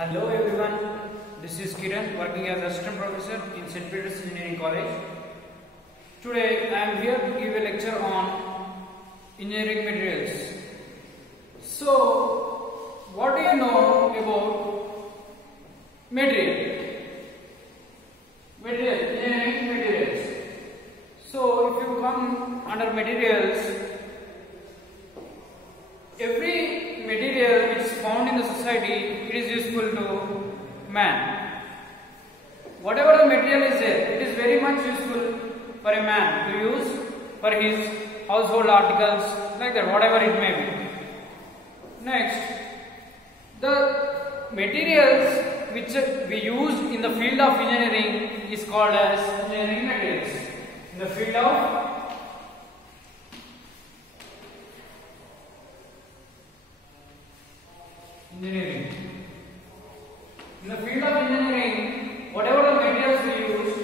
Hello everyone, this is Kiran working as assistant professor in St. Peter's Engineering College. Today I am here to give a lecture on engineering materials. So, what do you know about engineering materials? So, if you come under materials, every material which is found in the society, it is useful to man. Whatever the material is there, it is very much useful for a man to use for his household articles, like that, whatever it may be. Next, the materials which we use in the field of engineering is called as engineering materials. In the field of engineering. In the field of engineering, whatever the materials we use,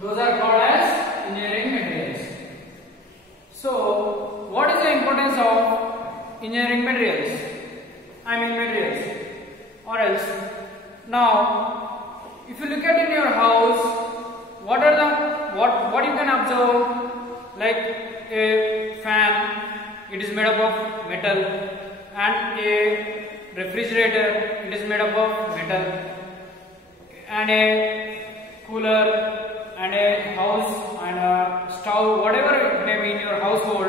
those are called as engineering materials. So, what is the importance of engineering materials? Materials. Or else, now, if you look at in your house, what you can observe, like a fan. It is made up of metal, and a refrigerator, it is made up of metal, and a cooler, and a house, and a stove, whatever it may be in your household,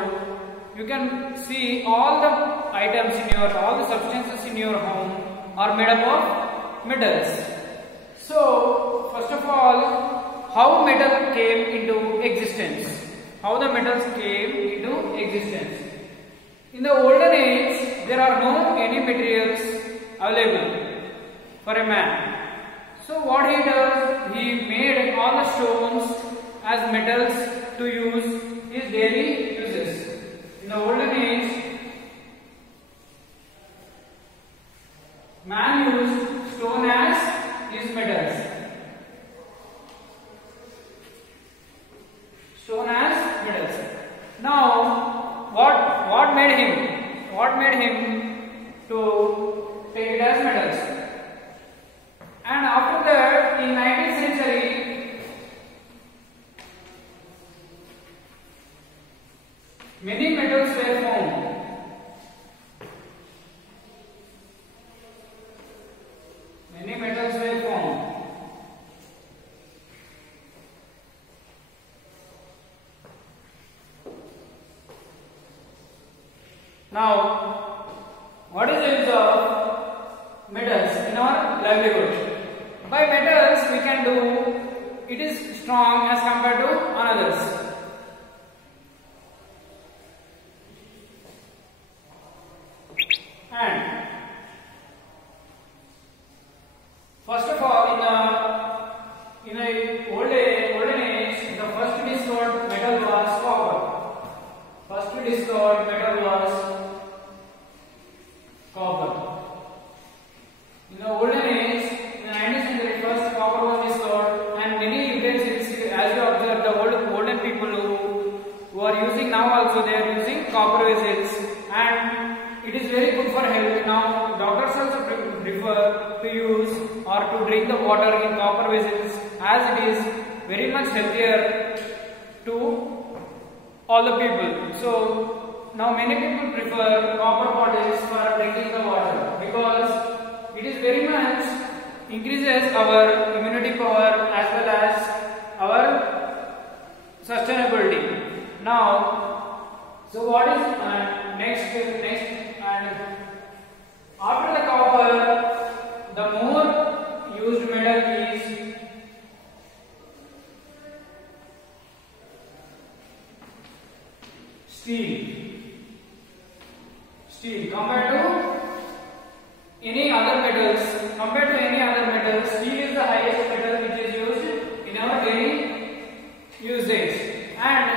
you can see all the items all the substances in your home are made up of metals. So, first of all, how metal came into existence? How the metals came into existence? In the olden age, there are no any materials available for a man. So what he does, he made all the stones as metals to use his daily uses. In the olden age, man used stone as his metals. Stone as metals. Now, what made him? What made him to take it as metals? And after that, in 19th century, many metals were found. Many metals were found. Now, what is the use of metals in our livelihood? By metals we can do, it is strong as compared to others. And first of all, in the olden age, the first discovered metal was copper. First discovered metal was copper. In the olden age, in the 19th century, first copper was discovered, and many utensils, as you observe, the olden people who are using now also, they are using copper vessels, and it is very good for health. Now, doctors also prefer to use or to drink the water in copper vessels, as it is very much healthier to all the people. So, now many people prefer copper bottles for drinking the water, because it is very much increases our immunity power as well as our sustainability. Now, so what is next and after the copper, the more used metal is steel. Compared to any other metals, steel is the highest metal which is used in our daily usage. And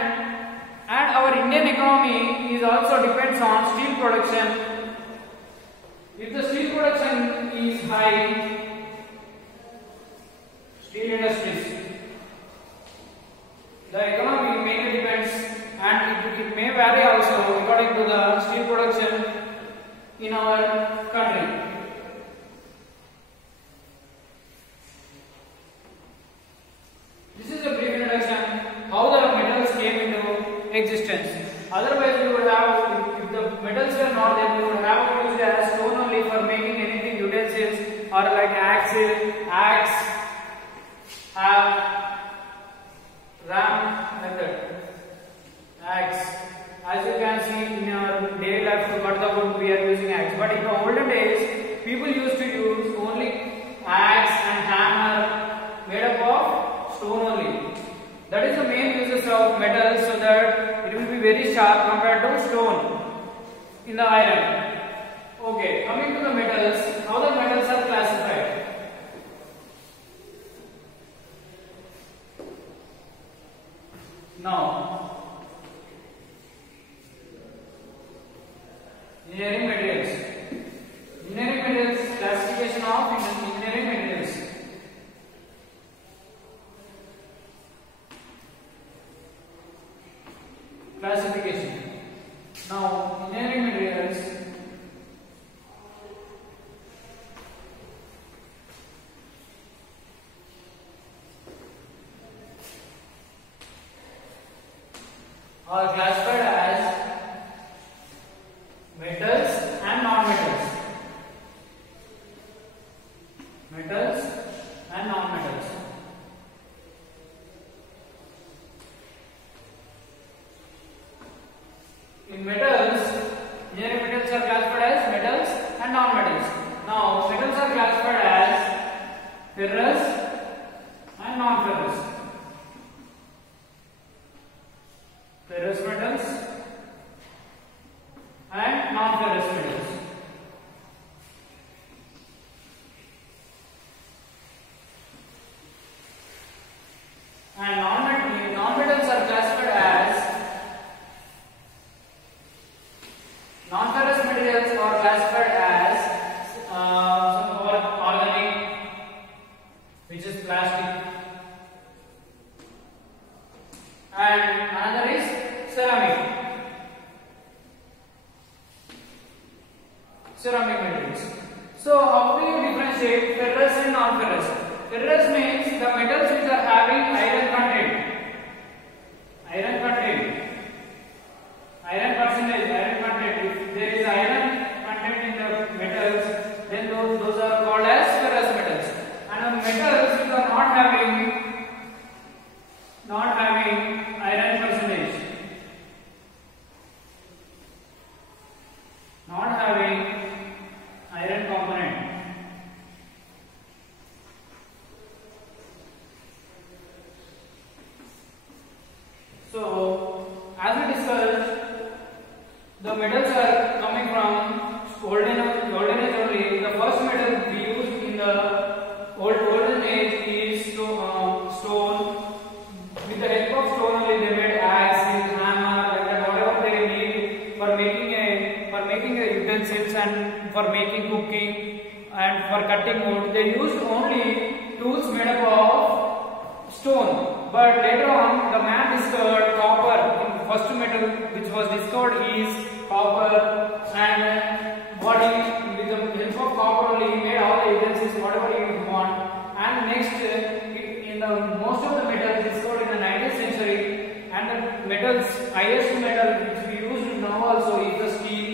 our Indian economy is also depends on steel production. If the steel production is high, steel industries, the economy mainly depends, and it may vary also according to the steel production. in our country. This is a brief introduction how the metals came into existence. Otherwise, we would have, if the metals were not there, we would have used as stone only for making anything utensils or like axe, ram, like that. Axe. As you can see in our daily life to cut the wood, we are using axe. But in the olden days, people used to use only axe and hammer made up of stone only. That is the main uses of metals, so that it will be very sharp compared to stone in the iron. Okay, coming to the metals, how the metals are classified. Now, engineering materials. Engineering materials, classification of engineering materials. Classification. Now, engineering materials are classified as metals and non-metals. Metals and non-metals. In metals, engineering metals are classified as metals and non-metals. Now, metals are classified as ferrous and non-ferrous. Ferrous metals and non-ferrous metals. And non-metals are classified as non-ferrous materials are classified as organic, which is plastic, and another is ceramic. Ceramic materials. So, how do you differentiate ferrous and non-ferrous? Ferrous means the metals which are having iron content. Iron content. Iron percentage, iron content. If there is iron content in the metals, then those are called as ferrous metals. And the metals which are not having iron percentage, not having iron component. So, as we discussed, the metals are coming from golden age only. The first metal we used in the golden age is stone. With the help of stone only, they made axe, hammer, like that, whatever they need for making a utensils and for making cooking and for cutting wood. They used only tools made up of stone. But later on, the man discovered copper. The first metal which was discovered is copper, and what with the help of copper only he made all the utensils, whatever he want. And next, in the most of the metals discovered in the 19th century, and the metals, highest metal which we use now also is the steel.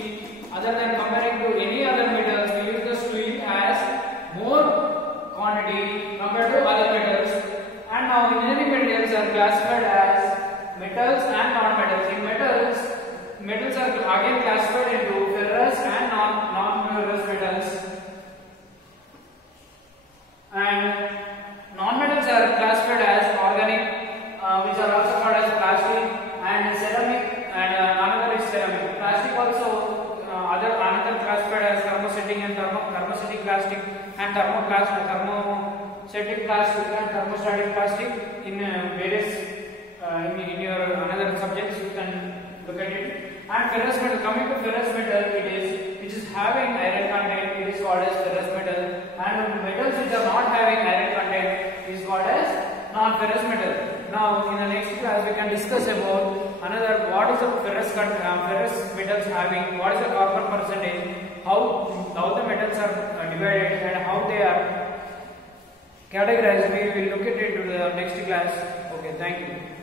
Other than comparing to any other metals, we use the steel as more quantity compared to other metals. And now engineering materials are classified as metals and non-metals. In metals are again classified into ferrous and non-ferrous metals. And non-metals are classified as organic, which are also called as plastic, and ceramic, and another is ceramic. Plastic also another classified as thermosetting and thermostatic plastic, and thermostatic plastic and thermostatic plastic in various in your another subjects you can look at it. And ferrous metal, coming to ferrous metal, which is having iron content, it is called as ferrous metal, and metals which are not having iron content is called as non-ferrous metal. Now in the next class we can discuss about what what is the ferrous metals having, what is the carbon percentage, how the metals are divided and how they are categorized. We will look at it in the next class. Okay, thank you.